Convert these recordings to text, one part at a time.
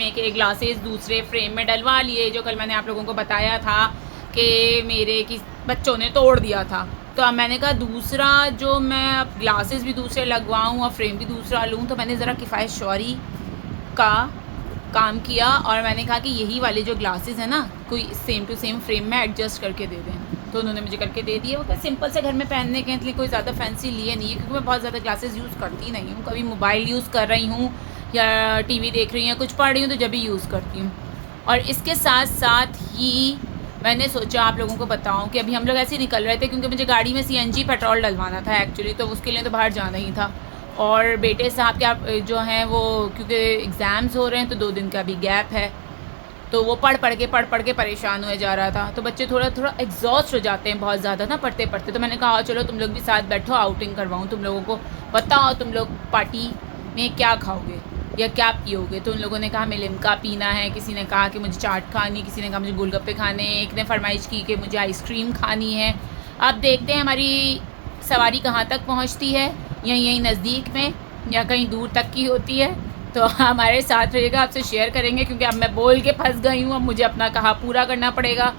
में के ग्लासेस दूसरे फ्रेम में डलवा लिए, जो कल मैंने आप लोगों को बताया था कि मेरे बच्चों ने तोड़ दिया था। तो अब मैंने कहा दूसरा जो मैं अब ग्लासेस भी दूसरे लगवाऊँ और फ्रेम भी दूसरा लूँ, तो मैंने ज़रा किफ़ायत शौरी का काम किया और मैंने कहा कि यही वाले जो ग्लासेस हैं ना, कोई सेम टू सेम फ्रेम में एडजस्ट करके दे दें। तो उन्होंने मुझे करके दे दिए। वो सिंपल से घर में पहनने के लिए कोई ज़्यादा फैंसी लिए नहीं है, क्योंकि मैं बहुत ज़्यादा ग्लासेस यूज़ करती नहीं हूँ। कभी मोबाइल यूज़ कर रही हूँ या टीवी देख रही हूँ या कुछ पढ़ रही हूँ तो जब भी यूज़ करती हूँ। और इसके साथ साथ ही मैंने सोचा आप लोगों को बताऊं कि अभी हम लोग ऐसे ही निकल रहे थे, क्योंकि मुझे गाड़ी में CNG पेट्रोल डलवाना था एक्चुअली, तो उसके लिए तो बाहर जाना ही था। और बेटे साहब के जो हैं वो, क्योंकि एग्ज़ाम्स हो रहे हैं तो 2 दिन का भी गैप है, तो वो पढ़ पढ़ के परेशान हुए जा रहा था। तो बच्चे थोड़ा एग्जॉस्ट हो जाते हैं बहुत ज़्यादा ना पढ़ते पढ़ते। तो मैंने कहा चलो तुम लोग भी साथ बैठो, आउटिंग करवाऊँ तुम लोगों को, बताओ तुम लोग पार्टी में क्या खाओगे या क्या पियोगे। तो उन लोगों ने कहा हमें लिम्का पीना है, किसी ने कहा कि मुझे चाट खानी, किसी ने कहा मुझे गोलगप्पे खाने, एक ने फरमाइश की कि मुझे आइसक्रीम खानी है। अब देखते हैं हमारी सवारी कहाँ तक पहुँचती है, यहीं नज़दीक में या कहीं दूर तक की होती है। तो हमारे साथ रहिएगा, आपसे शेयर करेंगे, क्योंकि अब मैं बोल के फंस गई हूँ, अब मुझे अपना कहा पूरा करना पड़ेगा।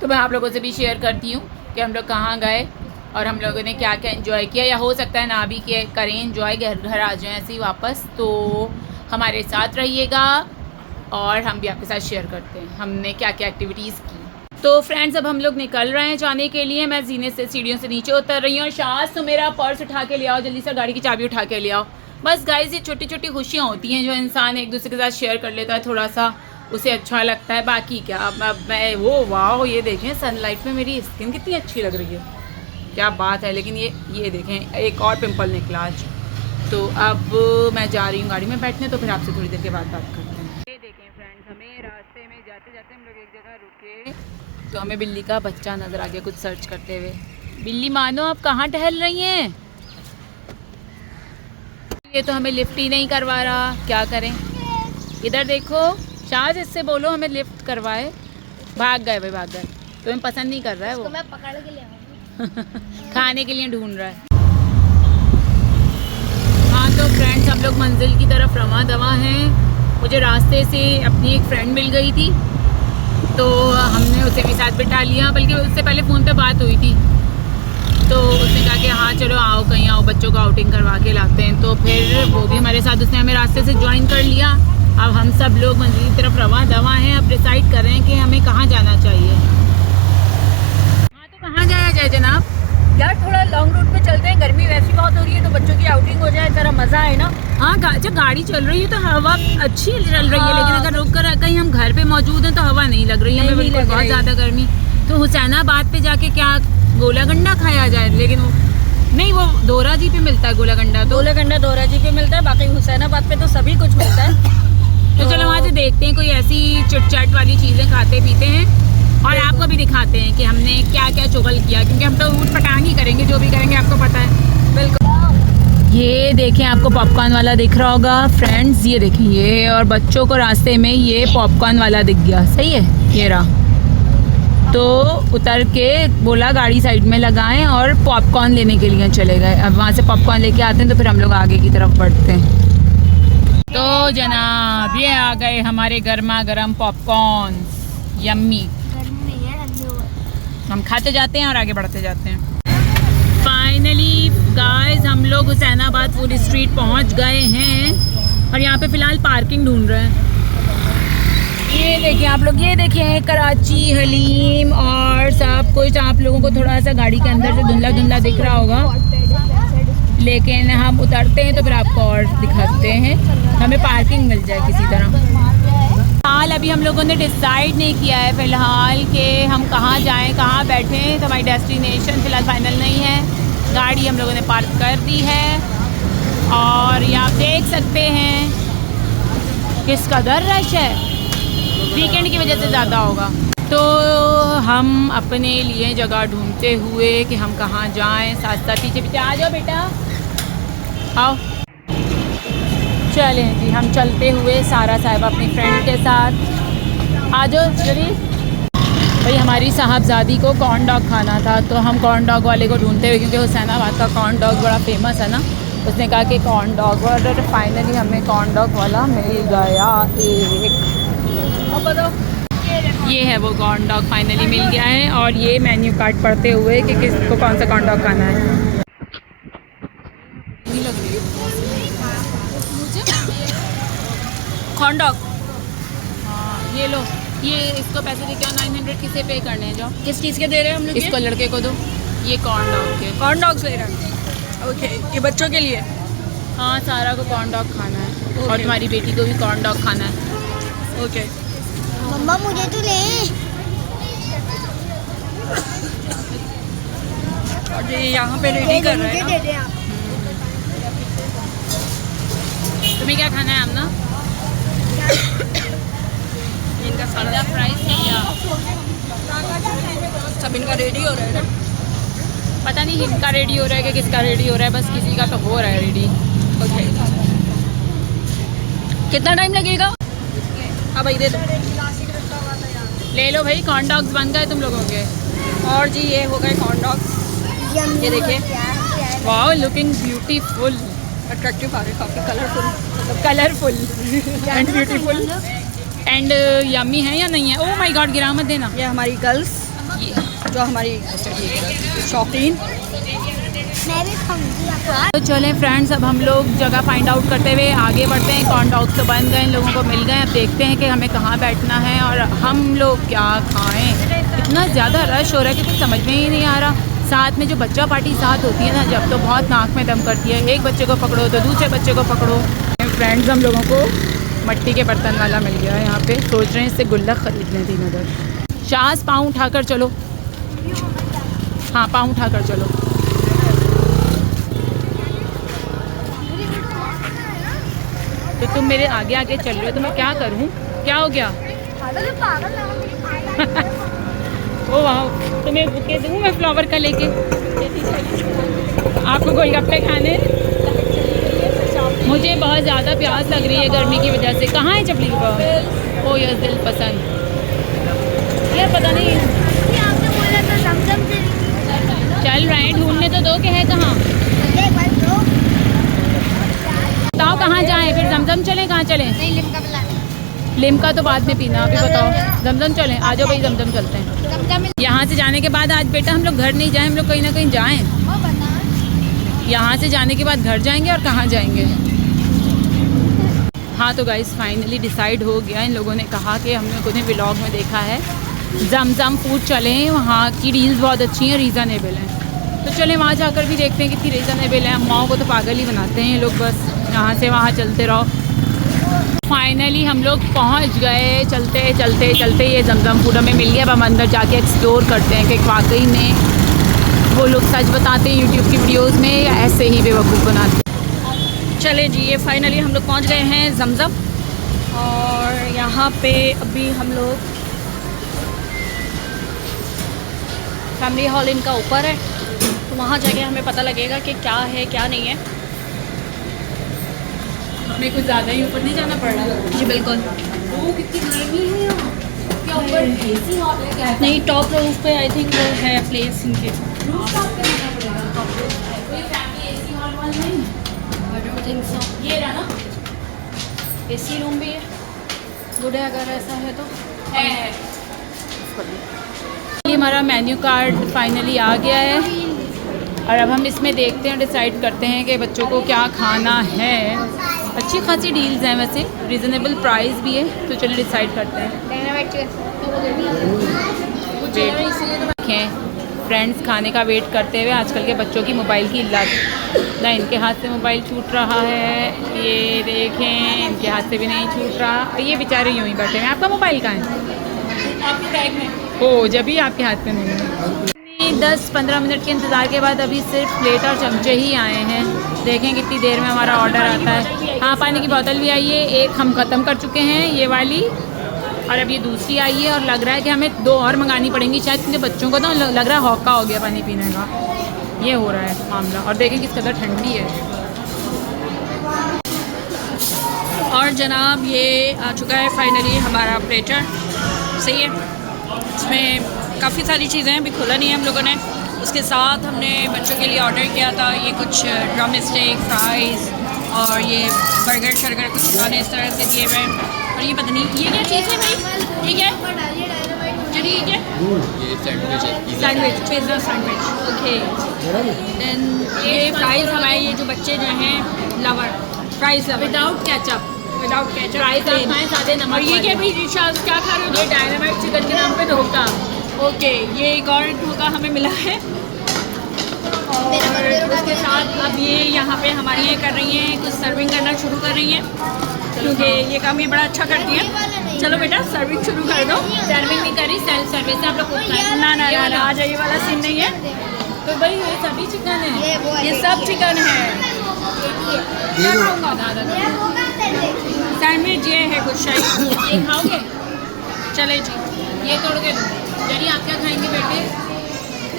तो मैं आप लोगों से भी शेयर करती हूँ कि हम लोग कहाँ गए और हम लोगों ने क्या क्या एंजॉय किया, या हो सकता है ना भी कि करें एंजॉय, घर आ जाएं ऐसे ही वापस। तो हमारे साथ रहिएगा और हम भी आपके साथ शेयर करते हैं हमने क्या क्या एक्टिविटीज़ की। तो फ्रेंड्स अब हम लोग निकल रहे हैं जाने के लिए। मैं जीने से सीढ़ियों से नीचे उतर रही हूँ। शायद तो मेरा पर्स उठा के ले आओ, जल्दी से गाड़ी की चाबी उठा के ले आओ। बस गाइस ये छोटी छोटी खुशियाँ होती हैं जो इंसान एक दूसरे के साथ शेयर कर लेता है, थोड़ा सा उसे अच्छा लगता है। बाकी क्या, अब मैं वो वाह ये देखें सनलाइट में मेरी स्किन कितनी अच्छी लग रही है, क्या बात है। लेकिन ये देखें एक और पिंपल निकला आज। तो अब मैं जा रही हूँ गाड़ी में बैठने, तो फिर आपसे थोड़ी देर के बाद बात करते हैं। ये देखें फ्रेंड्स, हमें रास्ते में जाते जाते हम लोग एक जगह रुके तो हमें बिल्ली का बच्चा नज़र आ गया कुछ सर्च करते हुए। बिल्ली मानो आप कहाँ टहल रही हैं? ये तो हमें लिफ्ट ही नहीं करवा रहा, क्या करें। इधर देखो शायद इससे बोलो हमें लिफ्ट करवाए। भाग गए भाई, भाग गए। तुम्हें पसंद नहीं कर रहा है वो, मैं पकड़ के ले आऊंगी। खाने के लिए ढूंढ रहा है। हाँ तो फ्रेंड्स हम लोग मंजिल की तरफ रवां दवा हैं। मुझे रास्ते से अपनी एक फ्रेंड मिल गई थी, तो हमने उसे भी साथ बिठा लिया, बल्कि उससे पहले फ़ोन पे बात हुई थी। तो उसने कहा कि हाँ चलो आओ कहीं आओ, बच्चों को आउटिंग करवा के लाते हैं। तो फिर वो भी हमारे साथ, उसने हमें रास्ते से ज्वाइन कर लिया। अब हम सब लोग मंजिल की तरफ रवां दवा हैं। अब डिसाइड कर रहे हैं कि हमें कहाँ जाना चाहिए। हाँ तो कहाँ जाया जाए जनाब? यार थोड़ा लॉन्ग रूट पे चलते हैं, गर्मी वैसी बहुत हो रही है तो बच्चों की आउटिंग हो जाए, जरा मजा है ना। हाँ जब गाड़ी चल रही है तो हवा अच्छी चल रही है, लेकिन अगर रुक कर कहीं हम घर पे मौजूद हैं तो हवा नहीं लग रही है हमें, बिल्कुल बहुत ज़्यादा गर्मी। तो हुसैनाबाद पे जाके क्या गोला गंडा खाया जाए, लेकिन वो नहीं, वो दोरा जी पे मिलता है गोला गंडा। तो गोला गंडा दोरा जी पे मिलता है, बाकी हुसैनाबाद पे तो सभी कुछ मिलता है। तो चलो वहाँ से देखते हैं कोई ऐसी चिटचाट वाली चीज़ें खाते पीते हैं और आपको भी दिखाते हैं कि हमने क्या क्या चुगल किया, क्योंकि हम तो ऊट पटांग ही करेंगे, जो भी करेंगे आपको पता है। बिल्कुल। ये देखें आपको पॉपकॉर्न वाला दिख रहा होगा फ्रेंड्स, ये देखें ये, और बच्चों को रास्ते में ये पॉपकॉर्न वाला दिख गया, सही है ये रहा। तो उतर के बोला गाड़ी साइड में लगाएं और पॉपकॉर्न लेने के लिए चले गए। अब वहाँ से पॉपकॉर्न लेके आते हैं तो फिर हम लोग आगे की तरफ बढ़ते हैं। तो जनाब ये आ गए हमारे गर्मा गर्म पॉपकॉर्न, यम्मी। हम खाते जाते हैं और आगे बढ़ते जाते हैं। फाइनली गाइस हम लोग हुसैनाबाद फूड स्ट्रीट पहुंच गए हैं और यहाँ पे फ़िलहाल पार्किंग ढूंढ रहे हैं। ये देखिए आप लोग, ये देखिए कराची हलीम और सब कुछ आप लोगों को थोड़ा सा गाड़ी के अंदर से धुंधला धुंधला दिख रहा होगा, लेकिन हम उतरते हैं तो फिर आपको और दिखाते हैं, हमें पार्किंग मिल जाए किसी तरह। हाल अभी हम लोगों ने डिसाइड नहीं किया है फ़िलहाल कि हम कहाँ जाएं, कहाँ बैठें। तो हमारी डेस्टिनेशन फ़िलहाल फाइनल नहीं है। गाड़ी हम लोगों ने पार्क कर दी है और ये आप देख सकते हैं किस कदर रश है, वीकेंड की वजह से ज़्यादा होगा। तो हम अपने लिए जगह ढूंढते हुए कि हम कहाँ जाएं, साथ साथ पीछे पीछे आ जाओ बेटा, आओ। चलें जी हम चलते हुए, सारा साहब अपनी फ्रेंड के साथ, आ जाओ जल्दी। भाई हमारी साहबजादी को कॉर्न डॉग खाना था, तो हम कॉर्न डॉग वाले को ढूंढते हुए, क्योंकि हुसैनाबाद का कॉर्न डॉग बड़ा फेमस है ना, उसने कहा कि कॉर्न डॉग, और फाइनली हमें कॉर्न डॉग वाला मिल गया एक। अब बताओ, ये है वो कॉर्न डॉग फाइनली मिल गया है, और ये मेन्यू कार्ड पढ़ते हुए कि किसको कौन सा कॉर्न डॉग खाना है। कॉर्न डॉग हाँ ये लो, ये इसको पैसे देके 900 किसे पे करने हैं? जाओ किस चीज़ के दे रहे हैं हम लोग? इसको लड़के को दो, ये कॉर्न डॉग के। कॉर्न डॉग्स ले रहे हैं। ओके, ये बच्चों के लिए। हाँ सारा को कॉर्न डॉग खाना है, और Okay. तुम्हारी बेटी को भी कॉर्न डॉग खाना है। ओके, मम्मा मुझे तो ले। और ये यहाँ पे रेडी कर रहे हैं मुझे ना। दे दे आप। तुम्हें क्या खाना है आमना? इनका सारा प्राइस है क्या? सब इनका रेडी हो रहा है ना। पता नहीं इनका रेडी हो रहा है कि किसका रेडी हो रहा है, बस किसी का तो हो रहा है रेडी। ओके, कितना टाइम लगेगा? हाँ भाई दे दो। ले लो भाई, कॉर्न डॉग्स बन गए तुम लोगों के। और जी ये हो गए कॉर्न डॉग्स। ये देखिए, वाओ लुकिंग ब्यूटीफुल, अट्रैक्टिव आ रहे, काफ़ी कलरफुल, मतलब colourful and beautiful and yummy है या नहीं है? ओह माय गॉड, गिरा मत देना। ये हमारी गर्ल्स, ये जो हमारी शौकीन। मैं भी खाऊंगी आप। तो चलें फ्रेंड्स, अब हम लोग जगह फाइंड आउट करते हुए आगे बढ़ते हैं। कॉर्न डॉग्स तो बन गए, इन लोगों को मिल गए, अब देखते हैं कि हमें कहाँ बैठना है और हम लोग क्या खाएं। इतना ज़्यादा रश हो रहा है कि कुछ समझ में ही नहीं आ रहा। साथ में जो बच्चा पार्टी साथ होती है ना, जब तो बहुत नाक में दम करती है। एक बच्चे को पकड़ो तो दूसरे बच्चे को पकड़ो। फ्रेंड्स हम लोगों को मट्टी के बर्तन वाला मिल गया है यहाँ पे, सोच रहे हैं इससे गुल्लक खरीदने थी मगर। शाज पाँव उठाकर चलो, हाँ पाँव उठाकर चलो। तो तुम मेरे आगे आगे चल रहे हो तो मैं क्या करूँ? क्या हो गया? ओ वाह, तुम्हें बुके दूँ मैं फ्लावर का लेके? आपको गोलगप्पे खाने? मुझे बहुत ज़्यादा प्यास लग रही है गर्मी की वजह से। कहाँ है चपली के पास? ओ यस, दिल पसंद। यार पता नहीं, आपने बोला था जमजम से। चल रहे हैं ढूंढने तो दो कि है कहाँ। एक बार दो। बताओ कहाँ जाएं, फिर जमजम चलें? कहाँ चलें? नहीं लिमका पिला। लिमका तो बाद में पीना, अभी बताओ। जमजम चलें? आ जाओ भाई, जमजम चलते हैं। जमजम यहाँ से जाने के बाद आज बेटा हम लोग घर नहीं जाएं, हम लोग कहीं ना कहीं जाएं। वो बता। यहाँ से जाने के बाद घर जाएंगे और कहाँ जाएंगे? हाँ तो गाइस फाइनली डिसाइड हो गया। इन लोगों ने कहा कि हम लोगों ने व्लॉग में देखा है जमजम फूड चलें, वहाँ की डील्स बहुत अच्छी हैं, रीज़नेबल हैं। तो चलें वहाँ जाकर भी देखते हैं कितनी रीज़नेबल है। अम्माओं को तो पागल ही बनाते हैं ये लोग, बस यहाँ से वहाँ चलते रहो। फाइनली हम लोग पहुँच गए, चलते चलते चलते ये जमजम फूड हमें मिल गया। अब हम अंदर जाके एक्सप्लोर करते हैं कि वाकई में वो लोग सच बताते हैं यूट्यूब की वीडियोस में या ऐसे ही बेवकूफ़ बनाते हैं। चले जी, ये फाइनली हम लोग पहुंच गए हैं जमजम, और यहाँ पे अभी हम लोग फैमिली हॉल इनका ऊपर है, तो वहाँ जाके हमें पता लगेगा कि क्या है क्या नहीं है। हमें कुछ ज़्यादा ही ऊपर नहीं जाना पड़ रहा। जी बिल्कुल। वो कितनी गर्मी है यहाँ, क्या ऊपर एसी हॉल है क्या? नहीं, टॉप रूफ पे आई थिंक वो है प्लेस इनके। कोई फैमिली एसी हॉल वाल नहीं? I don't think so. ये रहा ना, एसी रूम भी है, गुड है अगर ऐसा है तो। है। ये हमारा मेन्यू कार्ड फाइनली आ गया है, और अब हम इसमें देखते हैं, डिसाइड करते हैं कि बच्चों को क्या खाना है। अच्छी खासी डील्स हैं वैसे, रीज़नेबल प्राइस भी है, तो चलिए डिसाइड करते हैं। देखें फ्रेंड्स, खाने का वेट करते हुए आजकल के बच्चों की मोबाइल की लत ना, इनके हाथ से मोबाइल छूट रहा है, ये देखें इनके हाथ से भी नहीं छूट रहा, ये बेचारे यूँ ही बैठे हैं। आपका मोबाइल कहाँ है? आपके बैग में। ओ जब भी आपके हाथ में नहीं है। 10-15 मिनट के इंतज़ार के बाद अभी सिर्फ प्लेट और चमचे ही आए हैं। देखें कितनी देर में हमारा ऑर्डर आता है। हाँ पानी की बोतल भी आई है, एक हम ख़त्म कर चुके हैं ये वाली, और अब ये दूसरी आई है, और लग रहा है कि हमें 2 और मंगानी पड़ेंगी शायद, क्योंकि बच्चों को तो लग रहा है हौका हो गया पानी पीने का। ये हो रहा है मामला, और देखें किस कदर ठंडी है। और जनाब ये आ चुका है फाइनली हमारा प्लेटर। सही है, इसमें काफ़ी सारी चीज़ें हैं, अभी खुला नहीं है हम लोगों ने, उसके साथ हमने बच्चों के लिए ऑर्डर किया था ये कुछ ड्रम स्टेक, फ्राइज़ और ये बर्गर शर्गर कुछ खाने इस तरह से दिए हुए हैं। और ये पता नहीं ये क्या चीज़ है भाई, ठीक है ठीक है ये सैंडविच है, sandwich, pizza sandwich, okay. Then ये फ्राइज़ हमारे ये जो बच्चे जो हैं lover, fries lover without ketchup, without ketchup, fries आप खाएं सादे नमक और ये वाले। क्या भी रिशाद क्या खा रहे हो? ये डायनामाइट चिकन के नाम पे धोखा। ओके, ये एक और धोखा हमें मिला है। और उसके साथ अब ये यहाँ पे हमारी ये कर रही हैं, कुछ सर्विंग करना शुरू कर रही हैं, क्योंकि ये काम ये बड़ा अच्छा करती हैं। चलो बेटा सर्विंग शुरू कर दो। सर्विंग नहीं करी, सेल्फ सर्विस से आप लोग खुद खाएं। ना ना ना ना, आज ये वाला सीन नहीं है, तो भाई ये सभी चिकन है। ये सब चिकन है। क्या खाऊंगा? सैंडविच ये है कुछ शायद, ये खाओगे? चले जी। ये तोड़ के दो। जरी आप क्या खाएंगे बेटे?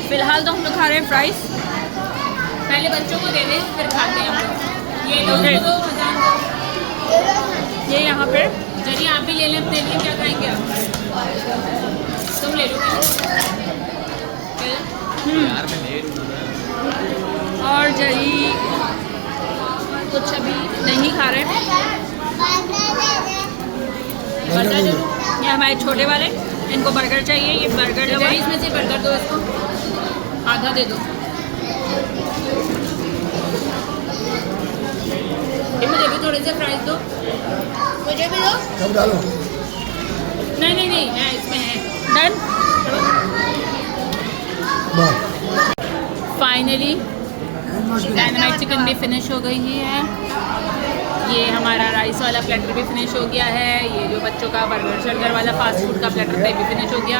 फिलहाल तो हम लोग खा रहे हैं फ्राइज़। पहले बच्चों को दे दें, फिर खाते हैं हम लोग। ये लो Okay. दो, अजान दो। ये यहाँ पे जरी आप भी ले लें अपने लिए, क्या खाएंगे आप? तुम ले लो यार मैं लेट हूँ ना। और जरी कुछ अभी नहीं खा रहे हैं। बता दो। ये हमारे छोटे वाले, इनको बर्गर चाहिए, ये बर्गर जरी लवर। इसमें से बर्गर दो इसको, आधा दे दो। ये मुझे भी थोड़े से फ्राइज दो। मुझे भी दो। कब डालो? नहीं नहीं नहीं है, इसमें है। डन। फाइनली डायनामाइट चिकन भी फिनिश हो गई है। ये हमारा राइस वाला प्लेटर भी फिनिश हो गया है। ये जो बच्चों का बर्गर शर्गर वाला फास्ट फूड का प्लेटर था ये भी फिनिश हो गया।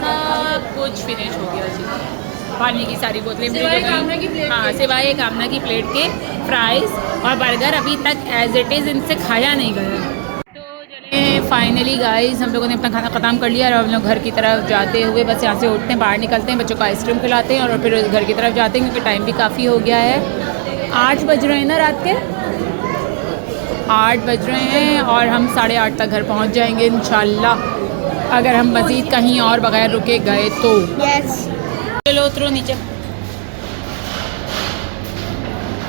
सब कुछ फिनिश हो गया जी। पानी की सारी बोतलें भी सिवाय कामना की प्लेट हाँ, के। सिवाय कामना की प्लेट के फ्राइज और बर्गर अभी तक एज इट इज़ इनसे खाया नहीं गया। फाइनली गाइस हम लोगों ने अपना खाना ख़त्म कर लिया और हम लोग घर की तरफ जाते हुए बस यहाँ से उठते हैं, बाहर निकलते हैं, बच्चों को आइसक्रीम खिलाते हैं और फिर घर की तरफ जाते हैं क्योंकि टाइम भी काफ़ी हो गया है। 8 बज रहे हैं ना, रात के 8 बज रहे हैं और हम 8:30 तक घर पहुँच जाएंगे इंशाल्लाह, अगर हम मज़ीद कहीं और बगैर रुके गए तो। यस। चलो उतरो नीचे।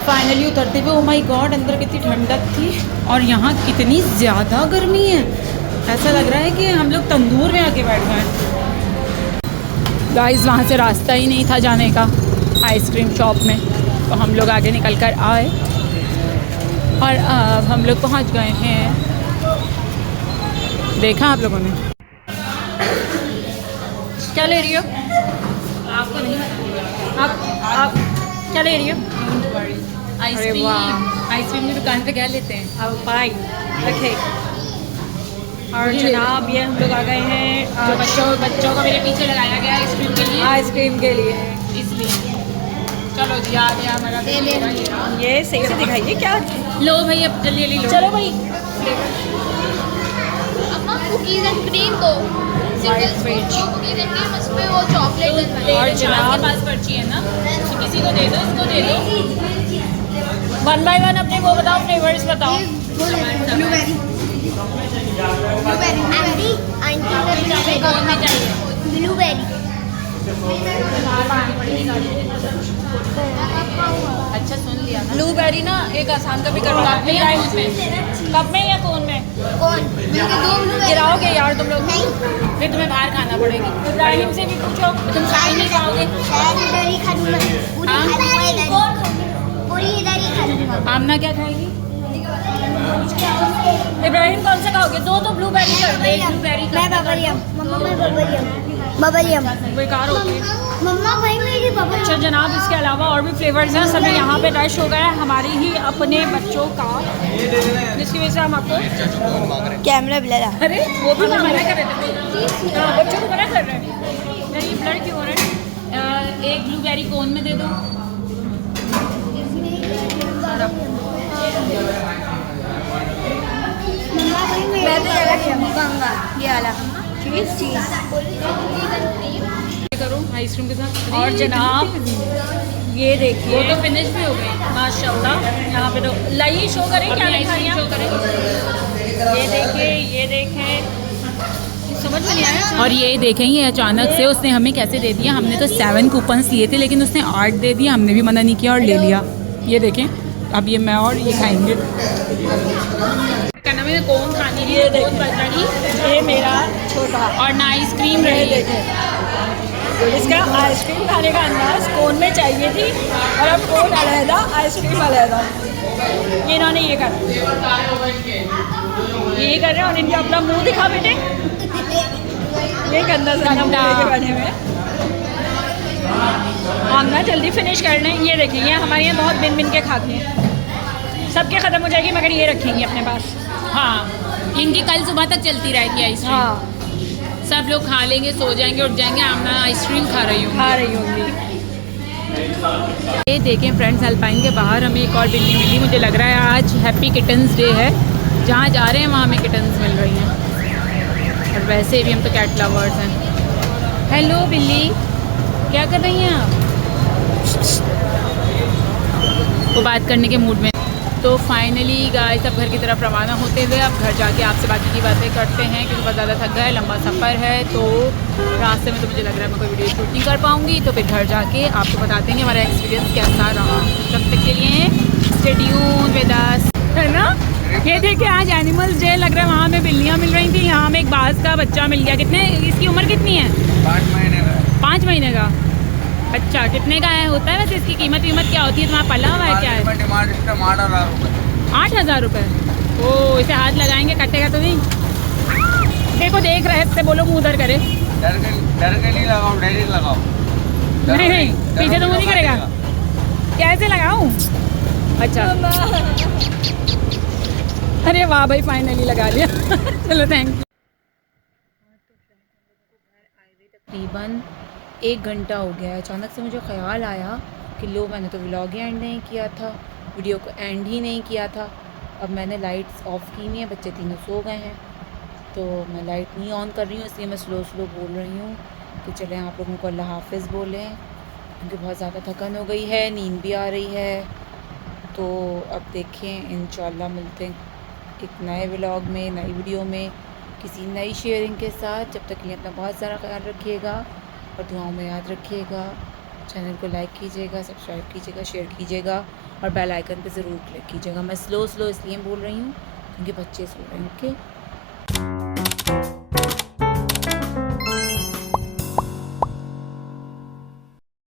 फाइनली उतरते हुए, ओ माय गॉड, अंदर कितनी ठंडक थी और यहाँ कितनी ज़्यादा गर्मी है। ऐसा लग रहा है कि हम लोग तंदूर में आके बैठ गए। गाइस वहाँ से रास्ता ही नहीं था जाने का आइसक्रीम शॉप में, तो हम लोग आगे निकल कर आए और अब हम लोग पहुँच गए हैं। देखा आप लोगों ने? क्या ले रही हो? आपको नहीं बता, आप क्या ले रही हो? आइसक्रीम। वाह। आइसक्रीम की दुकान पे क्या लेते हैं? अब पाई रखे। और जनाब ये हम लोग आ गए हैं जो बच्चों को मेरे पीछे लगाया गया आइसक्रीम के लिए, आइसक्रीम के लिए। इसलिए चलो जी आ गया हमारा। ये सही से दिखाइए क्या। लो भाई अब जल्दी जल्दी लो। चलो भाई। अम्मा कुकीज एंड क्रीम दो। Single spoon cookies and cream, उसमें वो चॉकलेट और और जनाब जनाब- के पास पर्ची है ना, तो किसी को दे दो, इसको दे दो। 1 by 1 अपने वो बताओ, फ्लेवर्स बताओ। ब्लूबेरी आंटी आंटी कौन में चाहिए? ब्लूबेरी। अच्छा सुन लिया ना। ब्लूबेरी ना एक आसान का भी करवा। कप में या दूध में? कप में या कोन में? कौन? मुझे दो ब्लूबेरी। गिराओगे यार तुम लोग। नहीं, फिर तुम्हें बाहर खाना पड़ेगी। इब्राहिम से भी पूछो। तुम खा ही नहीं पाओगे। शायद इधर ही खा लूंगा। पूरी हाँ? खा लूंगा इधर। पूरी इधर ही खा लूंगा। आमना क्या खाएगी? इब्राहिम कौन सा खाओगे? दो तो ब्लूबेरी कर दे। मैं बबलियम। मम्मा मैं बबलियम। बबलियम। बेकार हो गई। मम्मा भाई मेरी बबलियम। अच्छा जनाब, इसके अलावा और भी फ्लेवर्स हैं, सभी यहाँ पे रश हो गया है हमारी ही अपने बच्चों का, जिसकी वजह से हम आपको कैमरा ब्लर। अरे वो भी मना कर रहे थे। हाँ, बच्चों को मना कर रहे हैं। यार ये ब्लर क्यों हो रहा है? एक ब्लूबेरी कोन में दे दो। मैं तो ज्यादा खाऊंगा ये वाला चीज। करो आइसक्रीम के साथ। और जनाब ये वो देखिए तो फिनिश भी हो गई। माशाल्लाह, यहाँ पे तो लाइए शो करें क्या अपनी लिखा है आइसक्रीम शो यहाँ? करें। ये देखिए, ये देखें, समझ में नहीं आया। और ये देखें, ये अचानक से उसने हमें कैसे दे दिया। हमने तो 7 कूपन्स लिए थे, लेकिन उसने 8 दे दिया। हमने भी मना नहीं किया और ले लिया। ये देखें, अब ये मैं और ये खाएंगे। क्या नाम है, कोन खाने की बहुत बच रही, ये मेरा छोटा और ना आइसक्रीम रही। इसका आइसक्रीम खाने का अंदाज कोन में चाहिए थी, और अब कोन अलहदा आइसक्रीम अलहदा। ये इन्होंने ये कर रहे हैं, और इनका अपना मुंह दिखा बेटे। ये गंदा सा मुंह लेके बने हुए हैं। हम ना जल्दी फिनिश कर लें। ये देखिए, ये हमारे यहाँ बहुत बिन बिन के खाते हैं। सबके ख़त्म हो जाएगी, मगर ये रखेंगे अपने पास। हाँ, इनकी कल सुबह तक चलती रहेगी आइसक्रीम। हाँ, सब लोग खा लेंगे, सो जाएंगे, उठ जाएंगे। आमना आइसक्रीम खा रही हूँ। खा रही होंगी। ये देखें फ्रेंड्स, अल्पाइन के बाहर हमें एक और बिल्ली मिली। मुझे लग रहा है आज हैप्पी किटन्स डे है। जहाँ जा रहे हैं वहाँ हमें किटन्स मिल रही हैं। और वैसे भी हम तो कैट लवर्स हैं। हेलो बिल्ली, क्या कर रही हैं आप? वो बात करने के मूड में। तो फाइनली गाइस, अब घर की तरफ रवाना होते हुए अब घर जाके आपसे बाकी की बातें करते हैं, क्योंकि बहुत ज़्यादा थक गए, लंबा सफ़र है। तो रास्ते में तो मुझे लग रहा है मैं कोई वीडियो शूट नहीं कर पाऊँगी। तो फिर घर जाके आपको बताते हैं कि हमारा एक्सपीरियंस कैसा रहा। तब तक के लिए स्टे ट्यून्ड विद अस, है ना। ये देखिए, आज एनिमल्स डे लग रहा है। वहाँ हमें बिल्लियाँ मिल रही थी, यहाँ हमें एक बाज का बच्चा मिल गया। कितने, इसकी उम्र कितनी है? 5 महीने का। 5 महीने का। अच्छा, कितने का है होता है वैसे? इसकी कीमत क्या होती है? तुम्हारा पला हुआ है क्या है? 8,000 रुपये। ओ, इसे हाथ लगाएंगे, कटेगा तो नहीं? देखो, देख रहे से बोलो, मुँह उधर करे। डर के नहीं लगाओ, डायरेक्ट लगाओ। नहीं, पीछे तो मुँह नहीं करेगा। कैसे लगाऊं? अच्छा, अरे वाह भाई, फाइनली लगा लिया। चलो, थैंक यू। तकरीबन 1 घंटा हो गया है। अचानक से मुझे ख्याल आया कि लो, मैंने तो व्लॉग ही एंड नहीं किया था, वीडियो को एंड ही नहीं किया था। अब मैंने लाइट्स ऑफ़ की हुई हैं, बच्चे तीनों सो गए हैं, तो मैं लाइट नहीं ऑन कर रही हूँ, इसलिए मैं स्लो बोल रही हूँ कि चलें आप लोगों को अल्लाह हाफ़िज़ बोलें, क्योंकि बहुत ज़्यादा थकन हो गई है, नींद भी आ रही है। तो अब देखें, इंशाल्लाह मिलते हैं एक नए व्लॉग में, नई वीडियो में, किसी नई शेयरिंग के साथ। जब तक के लिए अपना बहुत सारा ख्याल रखिएगा और दुआओं में याद रखिएगा। चैनल को लाइक कीजिएगा, सब्सक्राइब कीजिएगा, शेयर कीजिएगा और बेल आइकन पे ज़रूर क्लिक कीजिएगा। मैं स्लो इसलिए बोल रही हूँ क्योंकि बच्चे सो रहे हैं। ओके।